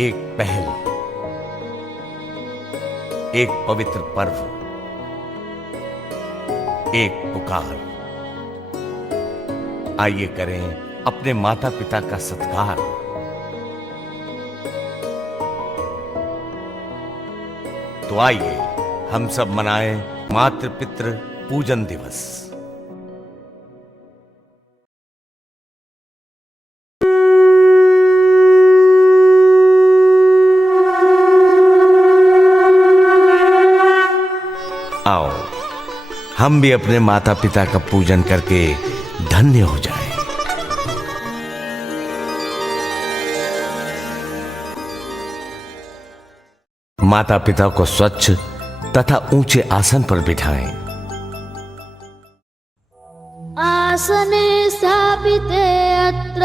एक पहल, एक पवित्र पर्व, एक पुकार। आइए करें अपने माता पिता का सत्कार। तो आइए हम सब मनाएं मातृ पितृ पूजन दिवस। आओ हम भी अपने माता पिता का पूजन करके धन्य हो जाएं। माता पिता को स्वच्छ तथा ऊंचे आसन पर बिठाएं। आसने स्थापिते अत्र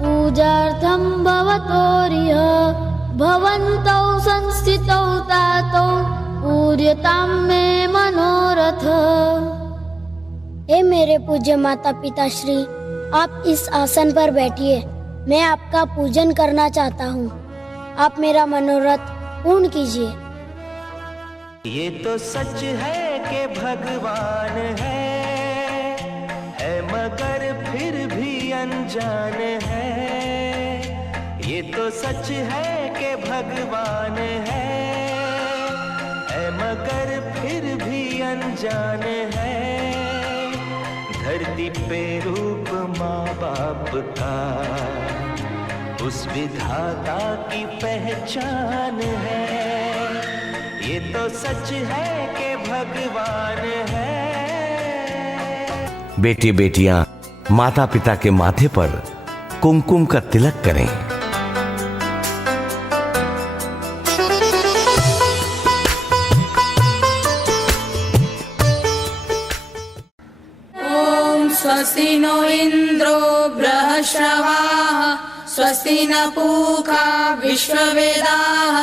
पूजार्थं भवतोर्य भवन्तौ संस्थितौ तातौ पूर्यतां मे मनोरथ। हे मेरे पूज्य माता पिता श्री, आप इस आसन पर बैठिए। मैं आपका पूजन करना चाहता हूँ। आप मेरा मनोरथ पूर्ण कीजिए। ये तो सच है कि भगवान है मगर फिर भी अनजान है। ये तो सच है कि भगवान है मगर फिर भी अनजान है। धरती पे रूप माँ बाप का उस विधाता की पहचान है। ये तो सच है कि भगवान है। बेटी बेटियां माता पिता के माथे पर कुमकुम का तिलक करें। स्वस्ति नो इंद्रो बृहस्रवाः स्वस्ति न पूषा विश्ववेदाः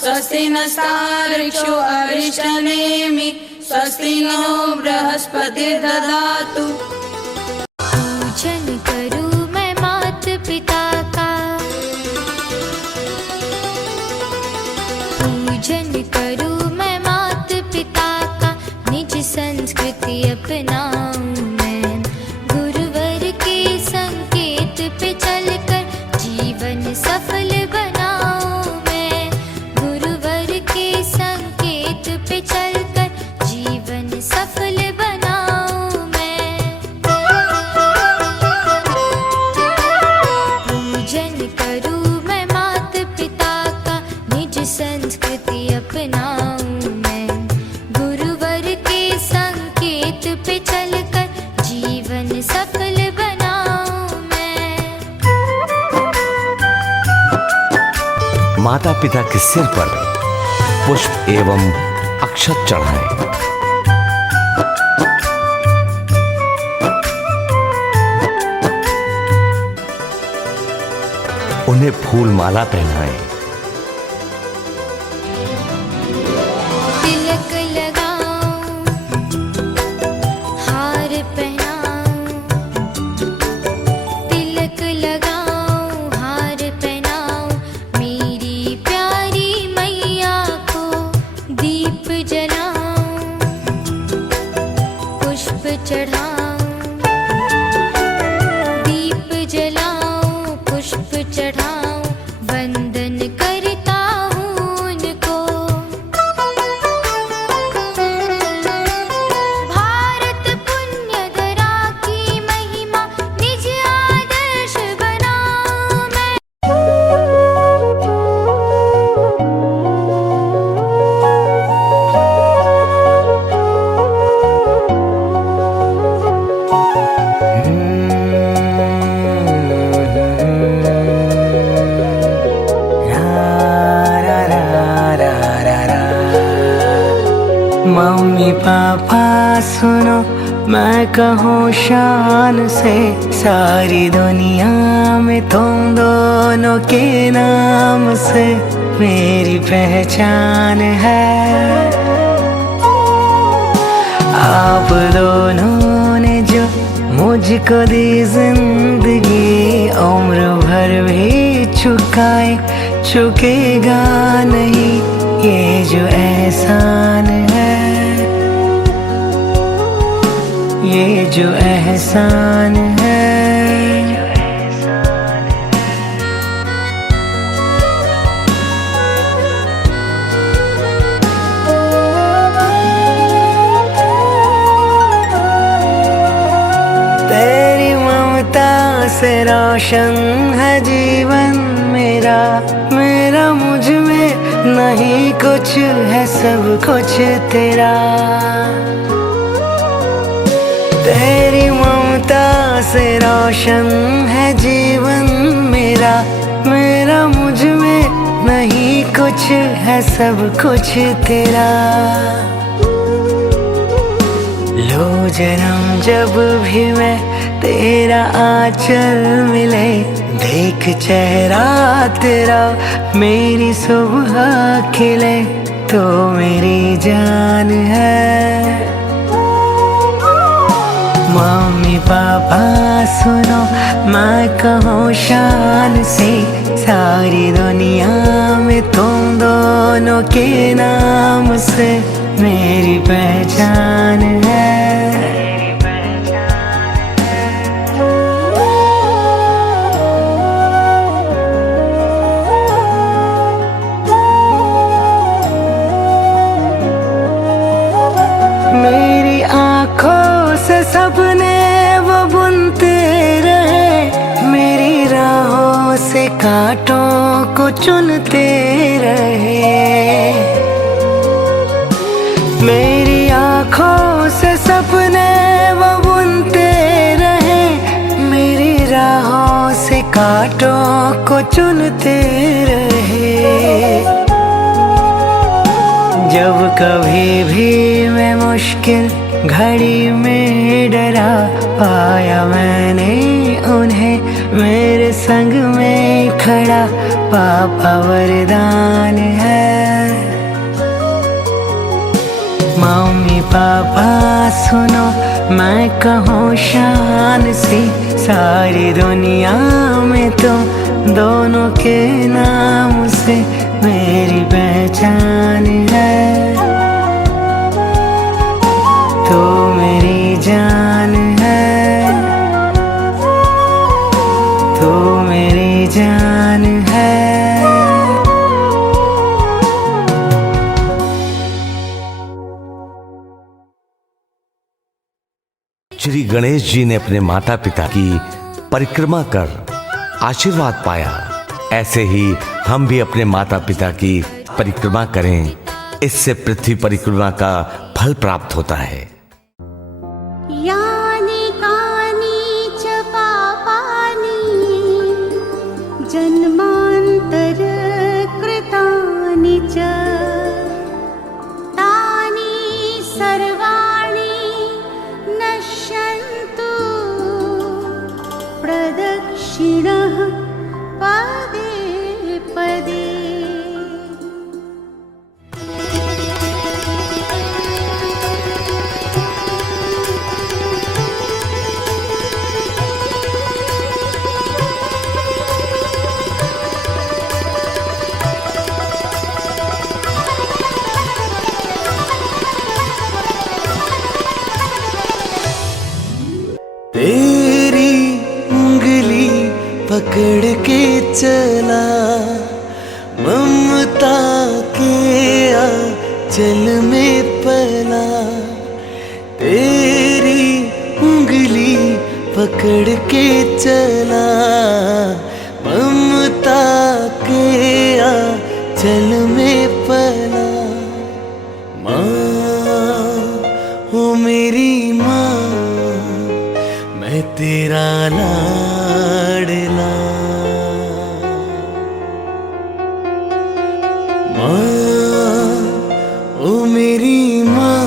स्वस्ति नस्तार्क्ष्यो अरिष्टनेमि स्वस्ति नो बृहस्पतिर्दधातु। पूजन करूं मैं माता पिता का, पूजन करूं मैं माता पिता का। निज संस्कृति अपनाऊं मैं, गुरुवर के संकेत पे चलकर जीवन सफल बनाऊं मैं। गुरुवर के संकेत पे चलकर जीवन सफल बनाऊं मैं। पूजन करूं मैं माता पिता का, निज संस्कृति अपनाऊं मैं। गुरुवर के संकेत पे चलकर जीवन सफल बनाऊं मैं। माता पिता के सिर पर पुष्प एवं अक्षत चढ़ाएं। उन्हें फूल माला पहनाएं। तिलक लगाऊं, हार पहनाऊं। तिलक लगाऊं, हार पहनाऊं। मेरी प्यारी मैया को दीप जलाऊं, पुष्प चढ़ाऊं। दीप जलाऊं, पुष्प चढ़ाऊं। वंदन करता हूँ उनको। भारत पुण्य धरा की महिमा निज आदर्श बनाऊं मैं। मम्मी पापा सुनो, मैं कहूँ शान से, सारी दुनिया में तुम दोनों के नाम से मेरी पहचान है। आप दोनों ने जो मुझको दी जिंदगी, उम्र भर भी चुकाए चुकेगा नहीं ये जो एहसान है, ये जो एहसान है। तेरी ममता से रोशन है जीवन मेरा, मेरा मुझ में नहीं कुछ है सब कुछ तेरा। तेरी ममता से रोशन है जीवन मेरा, मेरा मुझ में नहीं कुछ है सब कुछ तेरा। लो जन्म जब भी मैं तेरा आंचल मिले, देख चेहरा तेरा मेरी सुबह खिले, तो मेरी जान है। मम्मी पापा सुनो मैं कहूँ शान से, सारी दुनिया में तुम दोनों के नाम से मेरी पहचान है। मेरी आँखों से सपने वो बुनते रहे, मेरी राहों से कांटों को चुनते रहे। मेरी आँखों से सपने वो बुनते रहे, मेरी राहों से कांटों को चुनते रहे। जब कभी भी मैं मुश्किल घड़ी में डरा, पाया मैंने उन्हें मेरे संग में खड़ा, पापा वरदान है। मम्मी पापा सुनो मैं कहूँ शान से, सारी दुनिया में तुम दोनों के नाम से मेरी पहचान है। तो मेरी जान है, तो मेरी जान है। श्री गणेश जी ने अपने माता पिता की परिक्रमा कर आशीर्वाद पाया, ऐसे ही हम भी अपने माता पिता की परिक्रमा करें, इससे पृथ्वी परिक्रमा का फल प्राप्त होता है। यानि कानि च पापानि जन्मान्तर कृतानि च तानि सर्वाणि नश्यन्तु प्रदक्षिणः पदे पदे। तेरी उंगली पकड़ के चला, ममता के आंचल में पला। तेरी उंगली पकड़ के चला, ममता के आंचल में पला। माँ हो मेरी माँ, मैं तेरा लाडला। माँ ओ मेरी माँ,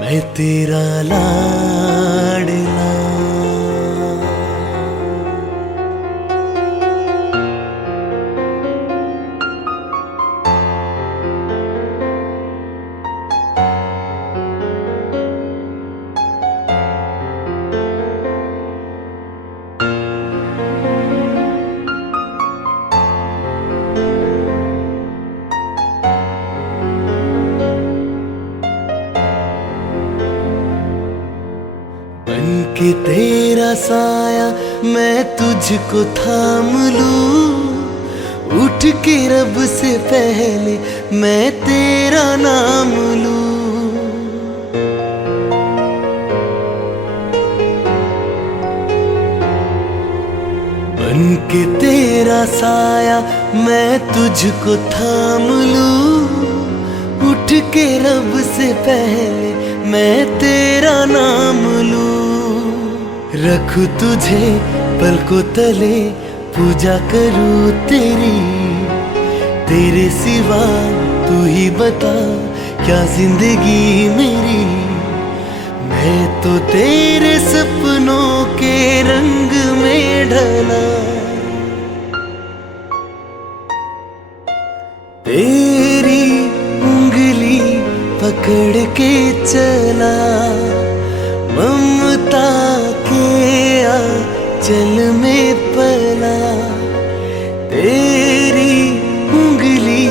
मैं तेरा लाडला। बनके तेरा साया मैं तुझको थाम लूं, उठ के रब से पहले मैं तेरा नाम लूं। बनके तेरा साया मैं तुझको थाम लूं, उठ के रब से पहले मैं तेरा नाम लूं। रखूं तुझे पलकों तले पूजा करूं तेरी, तेरे सिवा तू ही बता क्या जिंदगी मेरी। मैं तो तेरे सपनों के रंग में ढला, तेरी उंगली पकड़ के चला, ममता के आंचल में पला। तेरी उंगली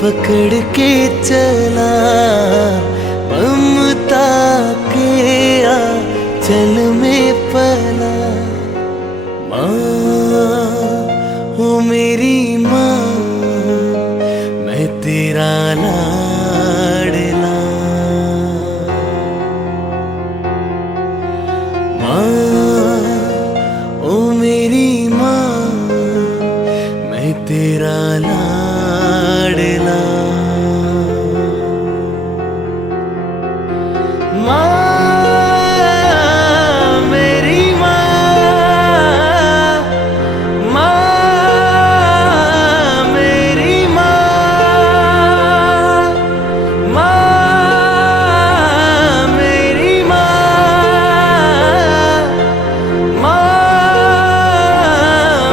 पकड़ के चला, ममता के आंचल में पला। माँ ओ मेरी माँ, मैं तेरा लाडला। माँ ओ मेरी माँ, मैं तेरा लाडला। माँ मेरी माँ, माँ मेरी माँ, माँ मेरी माँ, माँ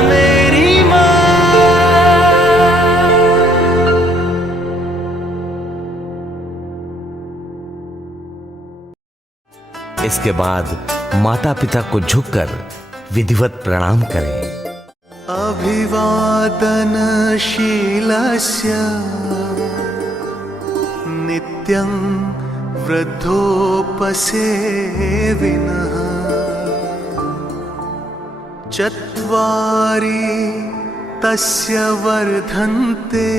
मेरी माँ। इसके बाद माता पिता को झुककर विधिवत प्रणाम करें। अभिवादनशीलस्य नित्यं वृद्धोपसेविनः, चत्वारि तस्य वर्धन्ते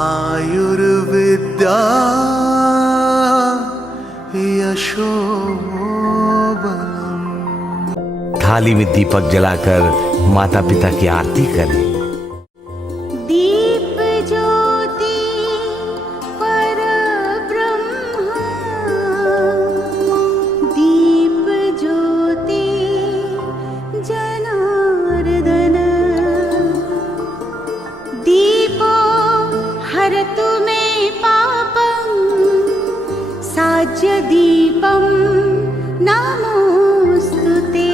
आयुर्विद्या यशोबलम्। थाली में दीपक जलाकर माता पिता की आरती करें। दीप ज्योति परब्रह्म, दीप ज्योति जनार्दन, दीपो हरतु मे पापं, साज्य दीपं नमोस्तुते।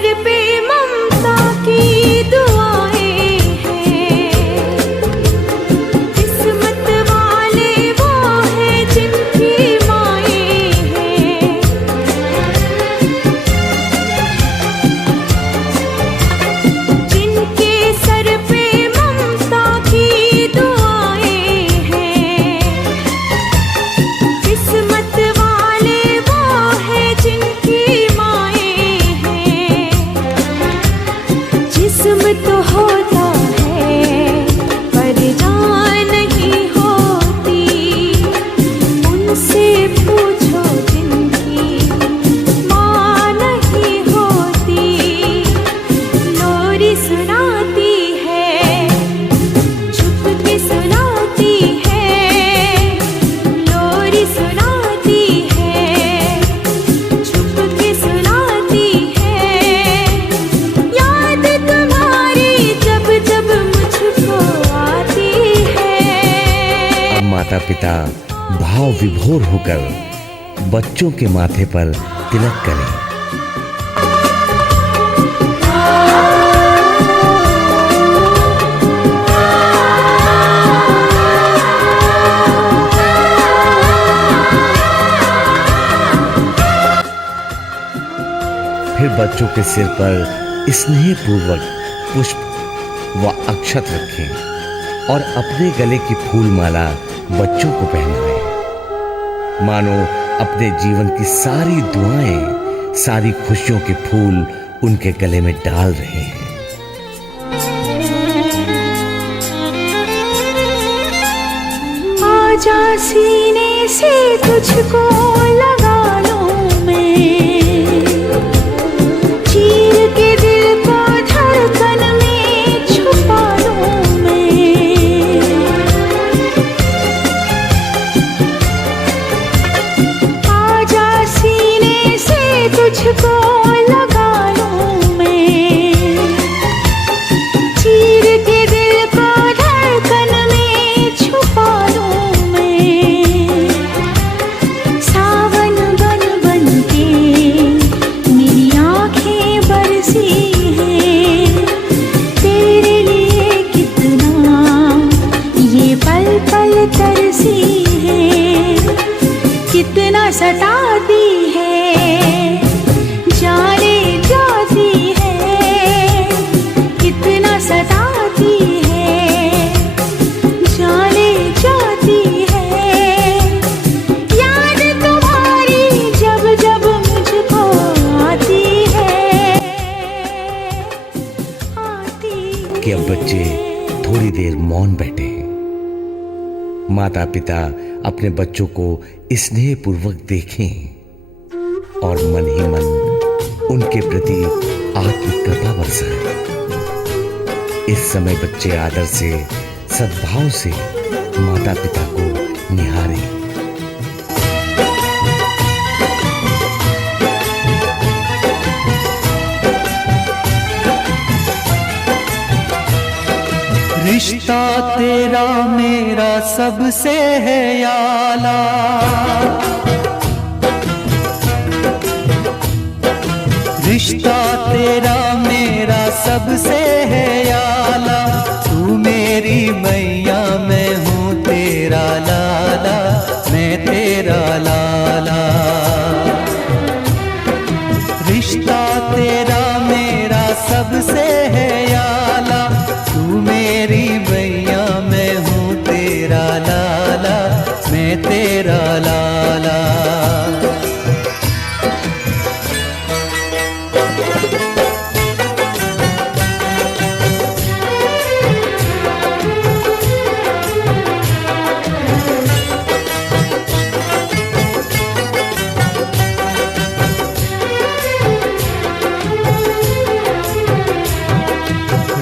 सर पे ममता की दुआएं हैं, किस्मत वाले वो हैं जिनकी माएं हैं। जिनके सर पे ममता की दुआएं हैं, किस्मत वाले वो हैं जिनकी माएं हैं। जिस्म तो होता है पर जान नहीं होती, उनसे पूछो जिनकी माँ नहीं होती। लोरी सुनाती है, छुप के सुनाती है। लोरी सुनाती है, छुप के सुनाती है। याद तुम्हारी जब जब मुझको आती है। माता पिता भाव विभोर होकर बच्चों के माथे पर तिलक करें। फिर बच्चों के सिर पर स्नेहपूर्वक पुष्प व अक्षत रखें और अपने गले की फूल माला बच्चों को पहनाएं। मानो अपने जीवन की सारी दुआएं, सारी खुशियों के फूल उनके गले में डाल रहे हैं। आजा सीने से तुझको लगा लूं मैं, चीर के दिल को धड़कन में छुपा लूं मैं। आजा सीने से तुझको लगा लूं मैं, चीर के दिल को धड़कन में छुपा लूं मैं। सावन बन बन के मेरी आँखें बरसी हैं, तेरे लिए कितना ये पल पल तरसी है। कितना सताती है, जाने जाती है। कितना सताती है, जाने जाती है। याद तुम्हारी जब जब मुझको आती है, आती है। कि अब बच्चे थोड़ी देर मौन बैठे। माता पिता अपने बच्चों को स्नेहपूर्वक देखें और मन ही मन उनके प्रति आत्मिक कृपा बरसाएं। इस समय बच्चे आदर से, सद्भाव से माता पिता को निहारें। रिश्ता तेरा मेरा सबसे है याला, रिश्ता तेरा मेरा सबसे है याला। तू मेरी मैया, मैं हूँ तेरा लाला, मैं तेरा लाला। रिश्ता तेरा मेरा सबसे है याला, तू मेरी मैया, मैं हूँ तेरा लाला, मैं तेरा लाला।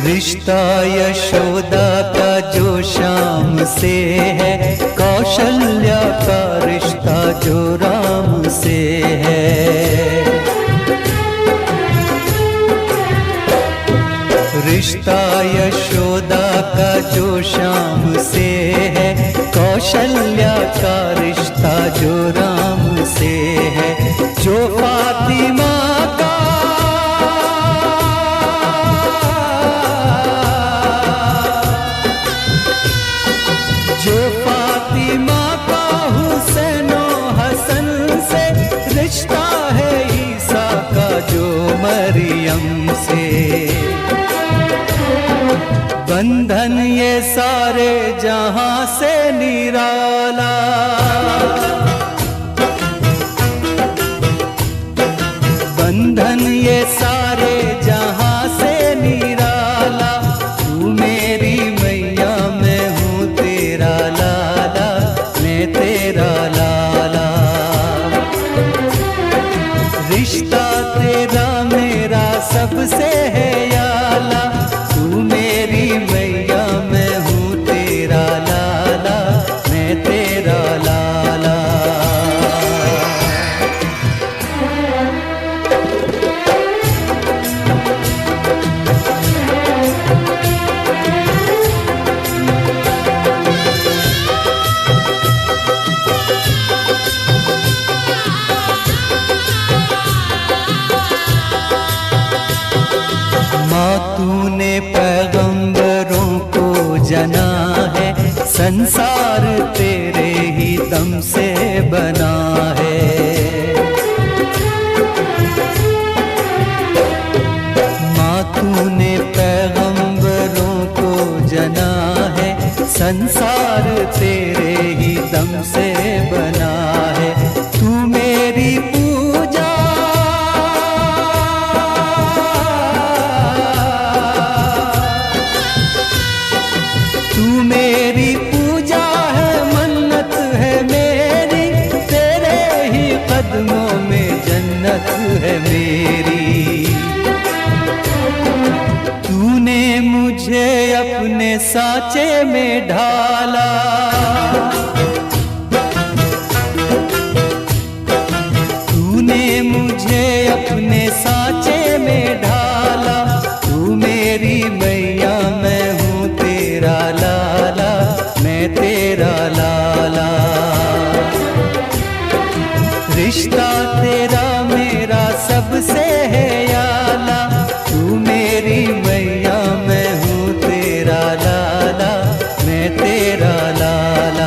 रिश्ता यशोदा का जो श्याम से है, कौशल्या का रिश्ता जो राम से है। रिश्ता यशोदा का जो श्याम से है, कौशल्या का रिश्ता जो राम से है। जो फातिमा का है ईसा का जो मरियम से। बंधन ये सारे जहां से निराला, बंधन ये सारे जहां से निराला। तू मेरी मैया मैं हूँ तेरा लाला, मैं तेरा लाला। रिश्ता तेरा मेरा सबसे है याला। तू मेरी मैया मैं हूँ तेरा लाला, मैं तेरा लाला। तूने पैगंबरों को जना है, संसार तेरे ही दम से बना है। माँ तूने पैगंबरों को जना है, संसार तेरे ही दम से बना है। तू मेरी पूजा मेरी पूजा है, मन्नत है मेरी, तेरे ही कदमों में जन्नत है मेरी। तूने मुझे अपने साँचे में ढाला, तूने मुझे अपने साँचे में ढाला। तू मेरी मैया मैं हूँ तेरा लाला, मैं तेरा लाला। रिश्ता तेरा मेरा सबसे है याला। तू मेरी मैया मैं हूँ तेरा लाला, मैं तेरा लाला।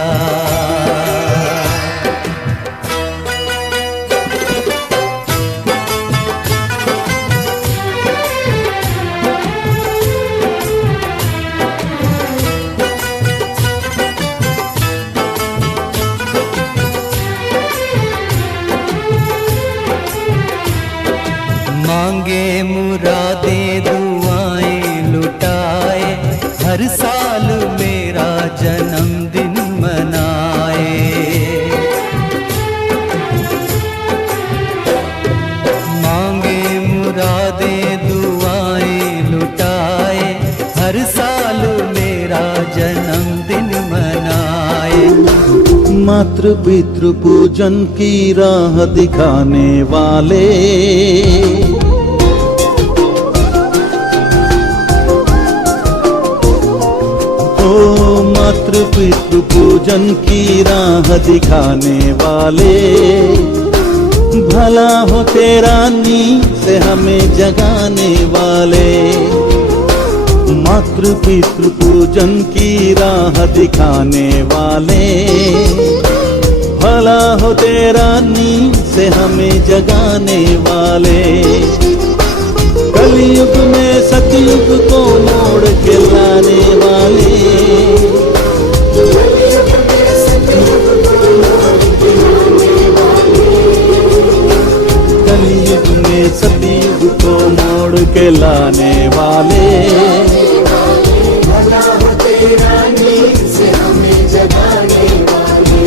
मांगे मुरादें दुआएं लुटाए, हर साल मेरा जन्मदिन मनाए। मांगे मुरादें दुआएं लुटाए, हर साल मेरा जन्मदिन मनाए। मातृ पितृ पूजन की राह दिखाने वाले, मातृ पितृ पूजन की राह दिखाने वाले। भला हो तेरा नींद से हमें जगाने वाले। मातृ पितृ पूजन की राह दिखाने वाले। भला हो तेरा नींद से हमें जगाने वाले। कलयुग में सतयुग को मोड़ के लाने वाले। कलयुग में सतयुग को मोड़ के लाने वाले। भला हो तेरा नींद से हमें जगाने वाले।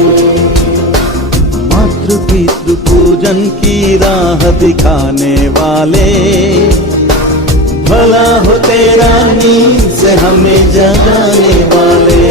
मातृ पितृ पूजन की राह दिखाने वाले। भला हो तेरा नींद से हमें जगाने वाले।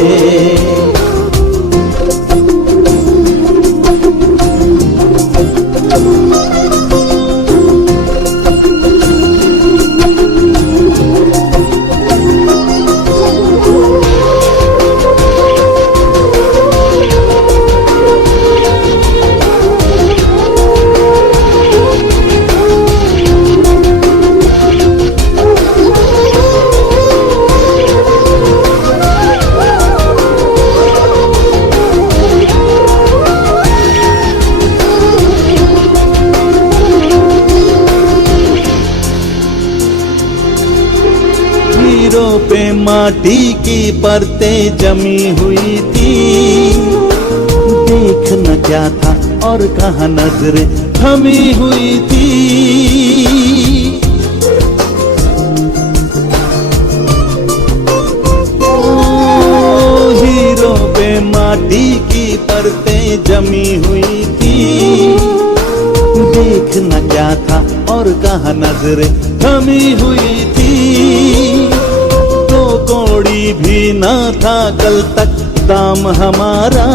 माटी की परतें जमी हुई थी। देखना क्या था और कहाँ नजरें थमी हुई थी। हीरों पे माटी की परतें जमी हुई थी। देखना क्या था और कहाँ नजरें थमी हुई थी। तो कौड़ी भी ना था कल तक दाम हमारा।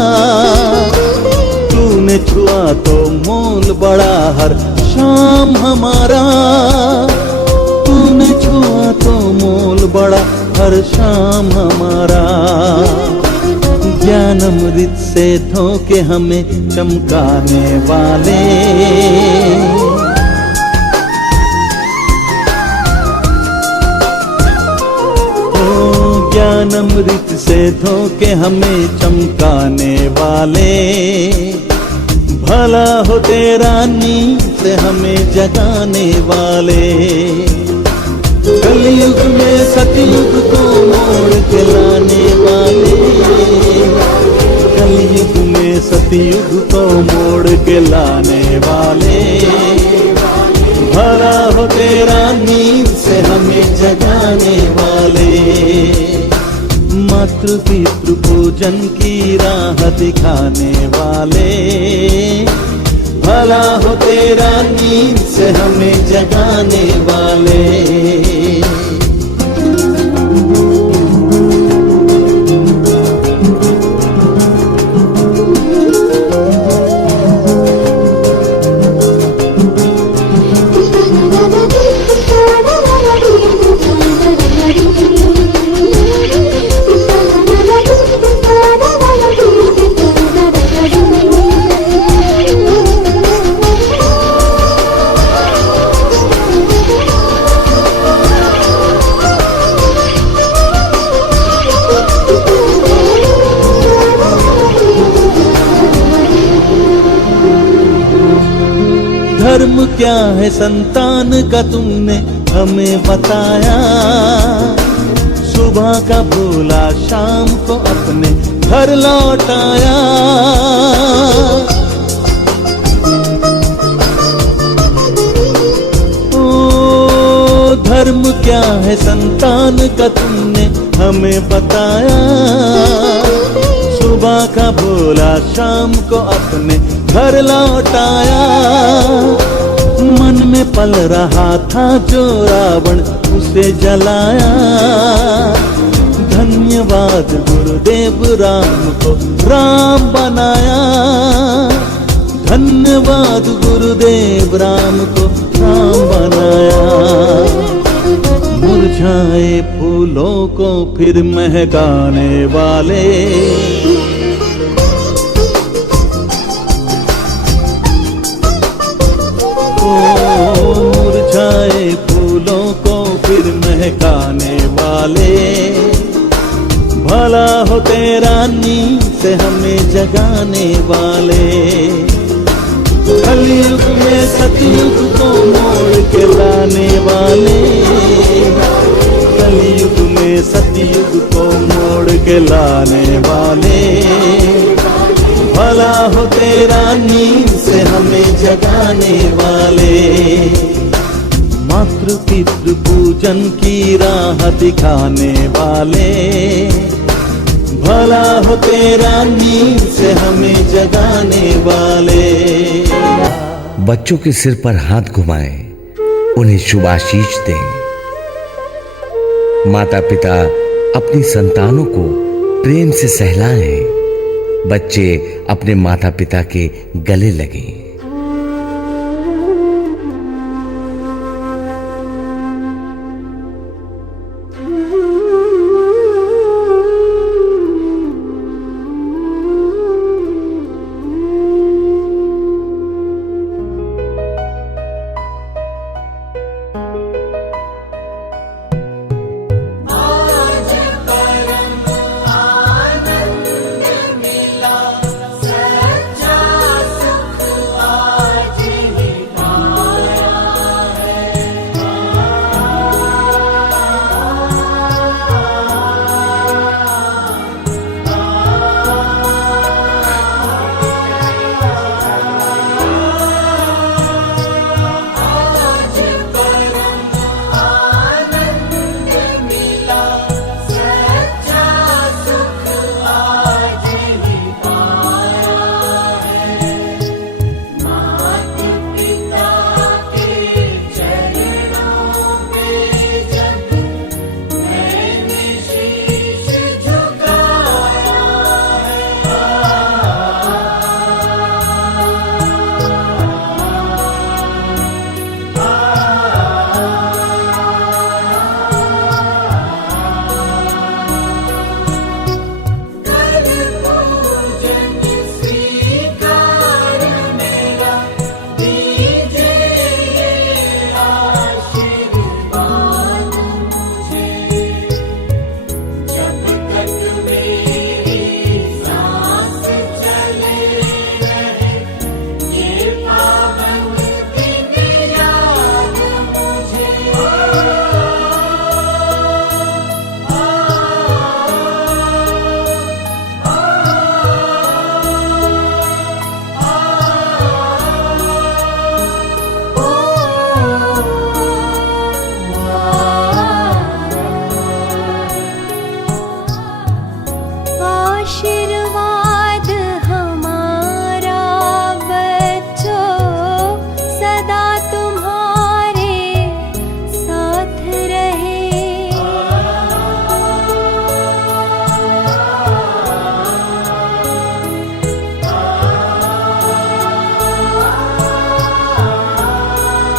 तूने छुआ तो मोल बड़ा हर शाम हमारा। तूने छुआ तो मोल बड़ा हर शाम हमारा। ज्ञान अमृत से धोके हमें चमकाने वाले। ज्ञान अमृत से धोके हमें चमकाने वाले। भला हो तेरा नींद से हमें जगाने वाले। कलयुग में सतयुग को मोड़ के लाने वाले। कलयुग में सतयुग को मोड़ के लाने वाले। भला हो तेरा नींद से हमें जगाने वाले। मातृ पितृ पूजन की राह दिखाने वाले। भला हो तेरा नींद से हमें जगाने वाले। धर्म क्या है संतान का तुमने हमें बताया। सुबह का भूला शाम को अपने घर लौटाया। ओ धर्म क्या है संतान का तुमने हमें बताया। सुबह का भूला शाम को अपने घर लौटाया। मन में पल रहा था जो रावण उसे जलाया। धन्यवाद गुरुदेव राम को राम बनाया। धन्यवाद गुरुदेव राम को राम बनाया। मुरझाए फूलों को फिर महकाने वाले। मुरझाए फूलों को फिर महकाने वाले। भला हो तेरा नींद से हमें जगाने वाले। कलयुग में सतयुग को मोड़ के लाने वाले। कलयुग में सतयुग को मोड़ के लाने वाले। भला हो तेरा नींद से हमें जगाने वाले। मातृ पितृ पूजन की राह दिखाने वाले। भला हो तेरा नींद से हमें जगाने वाले। बच्चों के सिर पर हाथ घुमाएं, उन्हें शुभ आशीष दें। माता पिता अपनी संतानों को प्रेम से सहलाएं। बच्चे अपने माता पिता के गले लगें।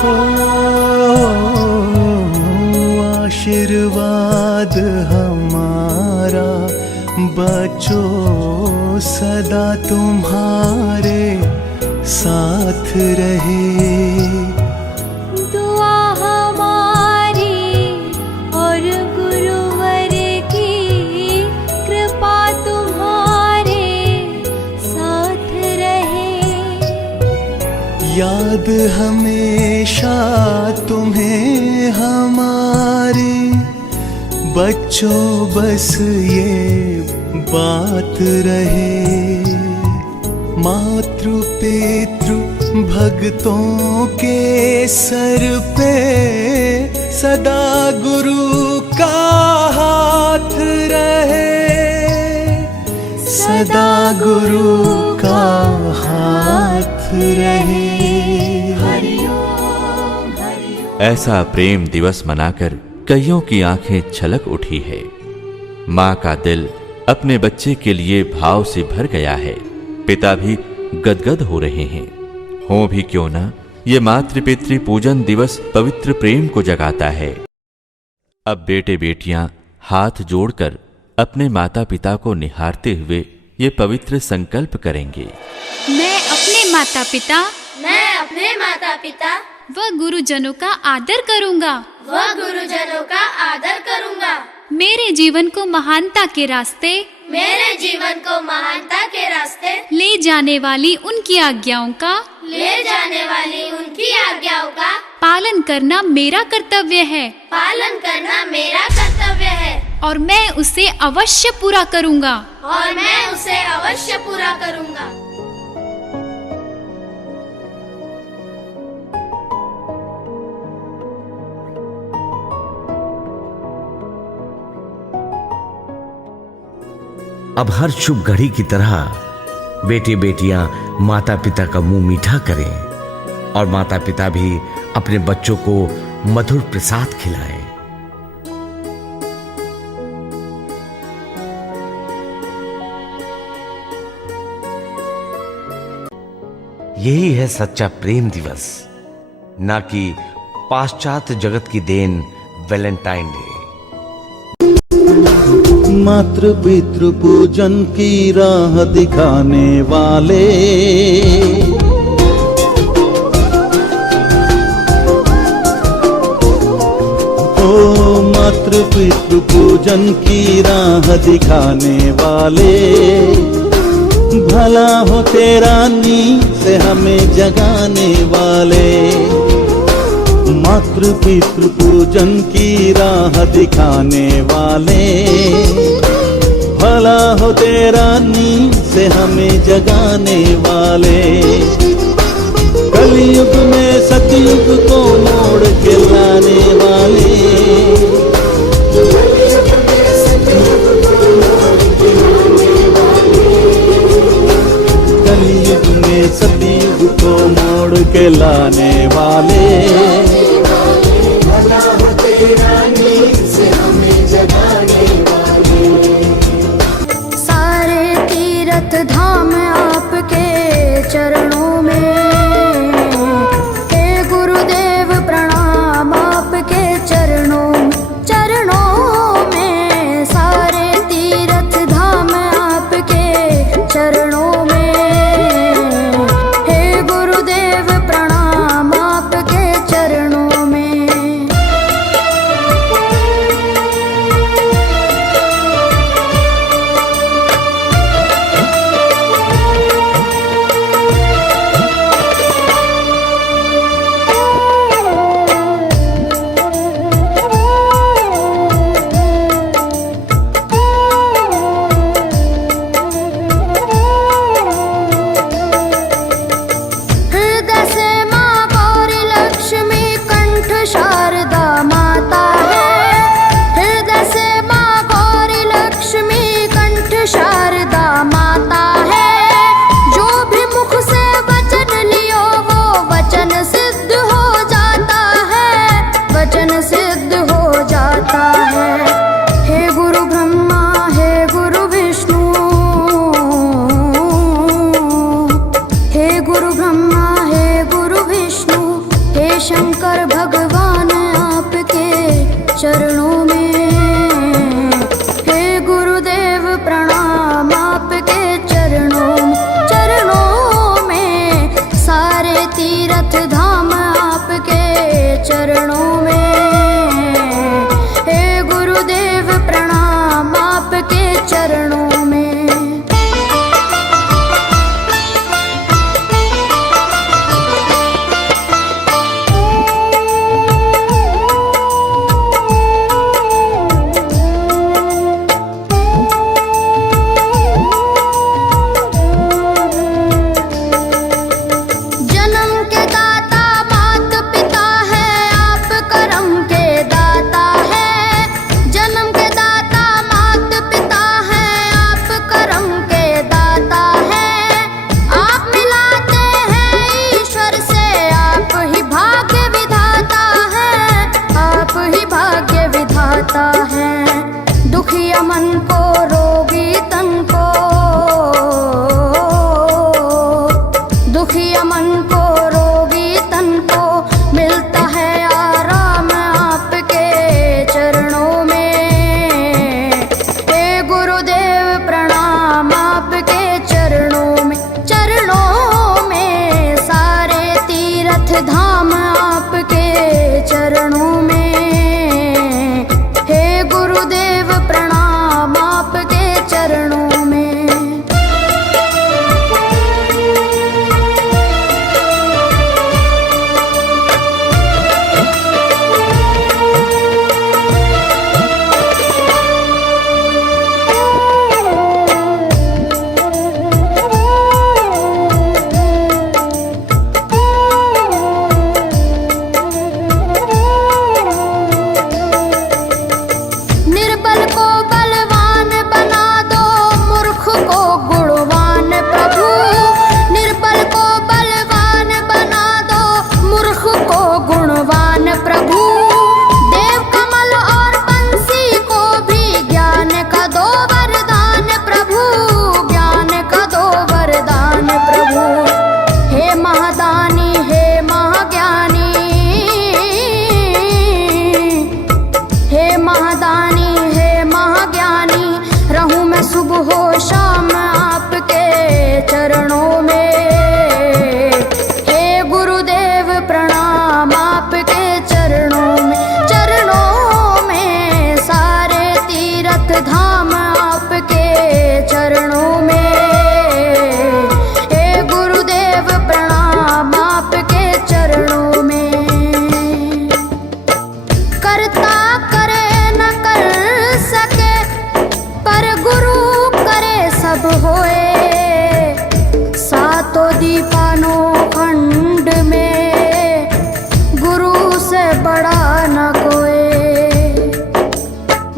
ओ आशीर्वाद हमारा बच्चों सदा तुम्हारे साथ रहे। दुआ हमारी और गुरुवर की कृपा तुम्हारे साथ रहे। याद हमेशा तुम्हें हमारी बच्चों बस ये बात रहे। मातृ पितृ भक्तों के सर पे सदा गुरु का हाथ रहे। सदा गुरु का हाथ रहे। ऐसा प्रेम दिवस मनाकर कईयों की आंखें छलक उठी है। माँ का दिल अपने बच्चे के लिए भाव से भर गया है। पिता भी गदगद हो रहे हैं। हो भी क्यों ना, ये मातृ पितृ पूजन दिवस पवित्र प्रेम को जगाता है। अब बेटे बेटियां हाथ जोड़कर अपने माता पिता को निहारते हुए ये पवित्र संकल्प करेंगे। मैं अपने माता पिता व गुरुजनों का आदर करूंगा। मेरे जीवन को महानता के रास्ते ले जाने वाली उनकी आज्ञाओं का पालन करना मेरा कर्तव्य है। और मैं उसे अवश्य पूरा करूंगा। अब हर शुभ घड़ी की तरह बेटे बेटियां माता पिता का मुंह मीठा करें और माता पिता भी अपने बच्चों को मधुर प्रसाद खिलाएं। यही है सच्चा प्रेम दिवस, ना कि पाश्चात्य जगत की देन वैलेंटाइन डे। मातृ पितृ पूजन की राह दिखाने वाले ओ मातृ पितृ पूजन की राह दिखाने वाले, भला हो तेरा नींद से हमें जगाने वाले। मातृ पितृ पूजन की राह दिखाने वाले, भला हो तेरा नींद से हमें जगाने वाले। कलयुग में सतयुग को मोड़ के लाने वाले, कलयुग में सतयुग को मोड़ के लाने वाले। सारे तीर्थ धाम आपके चरणों में, हे गुरुदेव प्रणाम आपके चरणों में। सारे तीर्थ धाम आपके चरणों में, हे गुरुदेव प्रणाम शंकर भगवान आपके चरणों में, हे गुरुदेव प्रणाम आपके चरणों में, सारे तीर्थ धाम आपके चरणों में, हे गुरुदेव प्रणाम आपके चरणों में। दुखिया मन को रोगी तन को, दुखिया मन को रोगी तन को मिलता है आराम आपके चरणों में, हे गुरुदेव प्रणाम आपके चरणों में, सारे तीर्थ धाम आपके चरणों में, गुरुदेव प्रणाम आपके चरणों में। निर्बल को बलवान बना दो, मूर्ख को गुणवान प्रभु, निर्बल को बलवान बना दो, मूर्ख को गुणवान प्रभु, देव कमल और बंसी को भी ज्ञान का दो वरदान प्रभु, ज्ञान का दो वरदान प्रभु, हे महादानी हे महाज्ञानी, हे महादानी हे महाज्ञानी, रहूं मैं सुबह हो शाम आपके चरणों में, हे गुरुदेव प्रणाम आपके चरणों में, सारे तीर्थ धाम आपके चरणों में, हे गुरुदेव प्रणाम आपके चरणों में। करता करे न कर सके, पर गुरु करे सब होए, सातों दीपानों खंड में गुरु से बड़ा न कोई,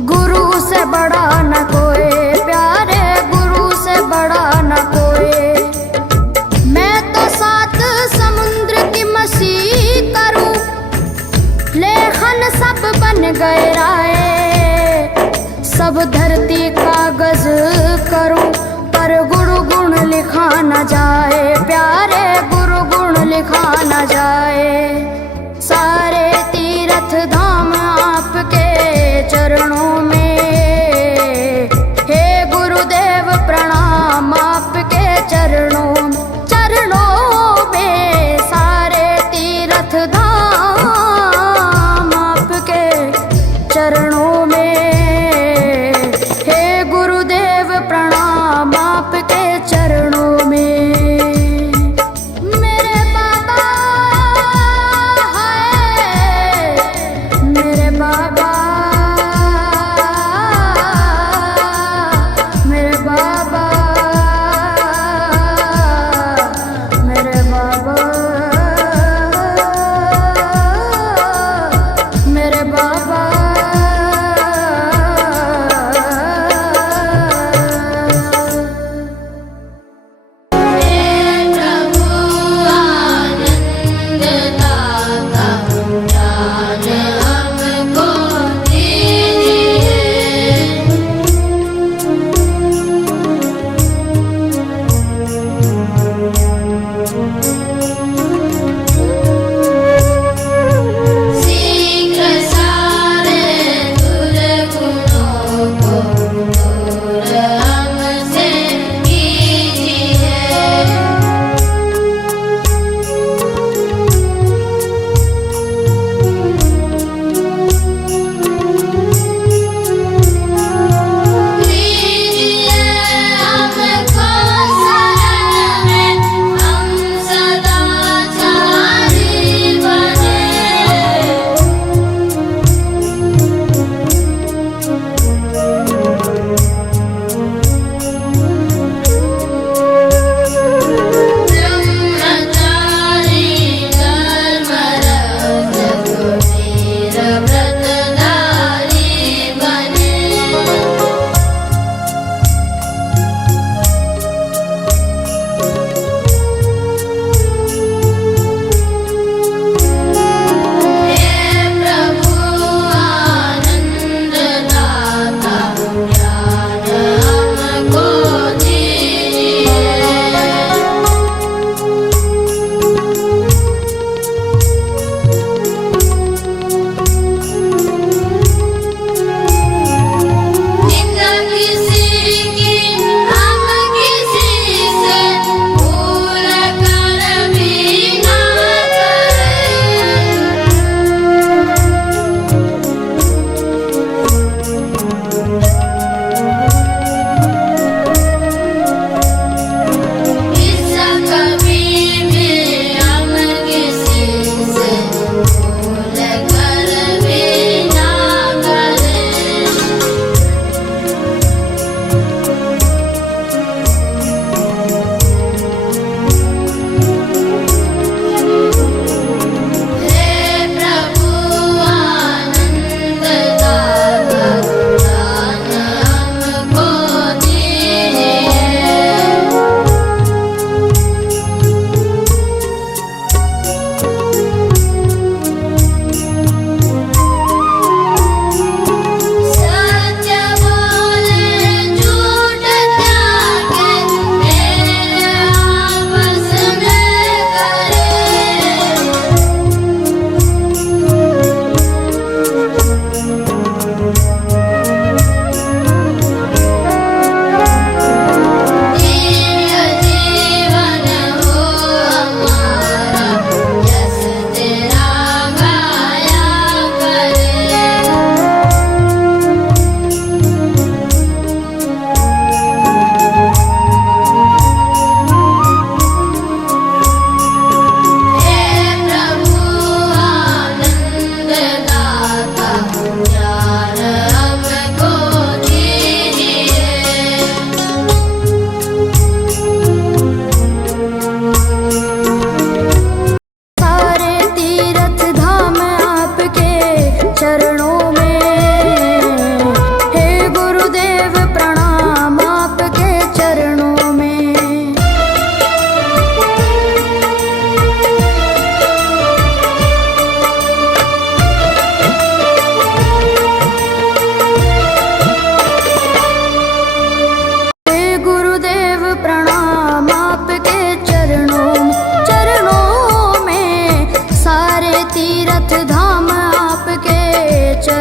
गुरु से बड़ा न कोई, प्यारे गुरु से बड़ा न कोई। मैं तो सात समुद्र की मसीह करूं, लेखन सब बन गए राय, सब धरती कागज करूं, पर गुरु गुण लिखा न जाए, प्यारे गुरु गुण लिखा न जाए, सारे तीर्थ धाम आपके चरणों में, हे गुरुदेव प्रणाम आपके चरणों में, सारे तीर्थ धाम आपके चरणों में, हे गुरुदेव प्रणाम आपके चरणों में। मेरे बाबा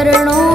चरणों